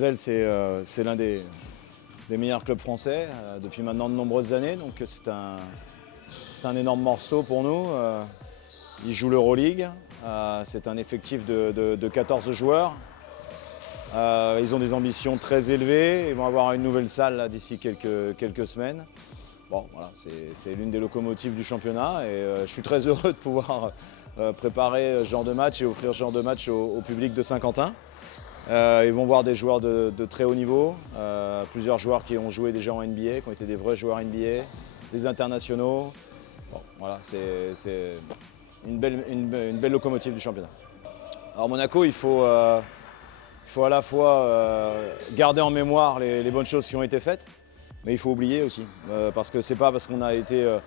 L'Asvel, c'est l'un des meilleurs clubs français depuis maintenant de nombreuses années, donc c'est un énorme morceau pour nous. Ils jouent l'Euroleague, c'est un effectif de 14 joueurs. Ils ont des ambitions très élevées, ils vont avoir une nouvelle salle d'ici quelques semaines. Bon, voilà, c'est l'une des locomotives du championnat et je suis très heureux de pouvoir préparer ce genre de match et offrir ce genre de match au public de Saint-Quentin. Ils vont voir des joueurs de très haut niveau, plusieurs joueurs qui ont joué déjà en NBA, qui ont été des vrais joueurs NBA, des internationaux. Bon, voilà, c'est une belle locomotive du championnat. Alors Monaco, il faut à la fois garder en mémoire les bonnes choses qui ont été faites, mais il faut oublier aussi, parce que c'est pas parce qu'on a été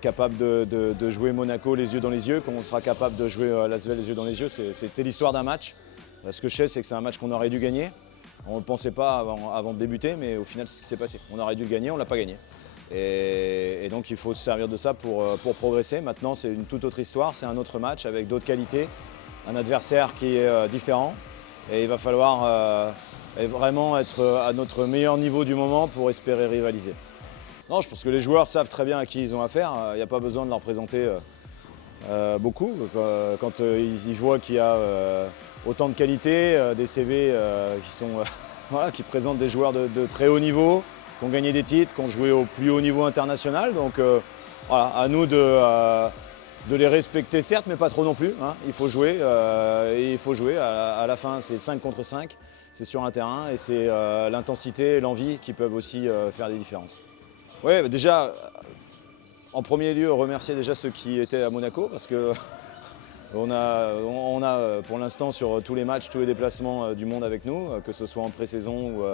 capable de jouer Monaco les yeux dans les yeux qu'on sera capable de jouer l'Asvel les yeux dans les yeux. C'était l'histoire d'un match. Ce que je sais, c'est que c'est un match qu'on aurait dû gagner. On ne le pensait pas avant de débuter, mais au final, c'est ce qui s'est passé. On aurait dû le gagner, on ne l'a pas gagné. Et donc, il faut se servir de ça pour progresser. Maintenant, c'est une toute autre histoire, c'est un autre match avec d'autres qualités, un adversaire qui est différent. Et il va falloir vraiment être à notre meilleur niveau du moment pour espérer rivaliser. Non, je pense que les joueurs savent très bien à qui ils ont affaire. Il n'y a pas besoin de leur présenter beaucoup. Quand ils voient qu'il y a autant de qualité, des CV voilà, qui présentent des joueurs de très haut niveau, qui ont gagné des titres, qui ont joué au plus haut niveau international. Donc voilà, à nous de les respecter certes, mais pas trop non plus. Hein. Il faut jouer, et il faut jouer. À la fin, c'est 5 contre 5, c'est sur un terrain, et c'est l'intensité et l'envie qui peuvent aussi faire des différences. Oui, déjà, en premier lieu, remercier déjà ceux qui étaient à Monaco, parce que on a pour l'instant sur tous les matchs, tous les déplacements du monde avec nous, que ce soit en pré-saison ou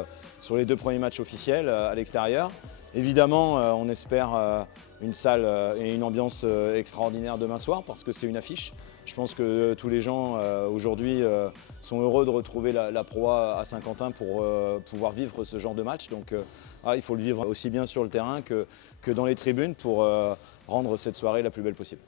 sur les 2 premiers matchs officiels à l'extérieur. Évidemment, on espère une salle et une ambiance extraordinaire demain soir parce que c'est une affiche. Je pense que tous les gens aujourd'hui sont heureux de retrouver la proie à Saint-Quentin pour pouvoir vivre ce genre de match. Donc il faut le vivre aussi bien sur le terrain que dans les tribunes pour rendre cette soirée la plus belle possible.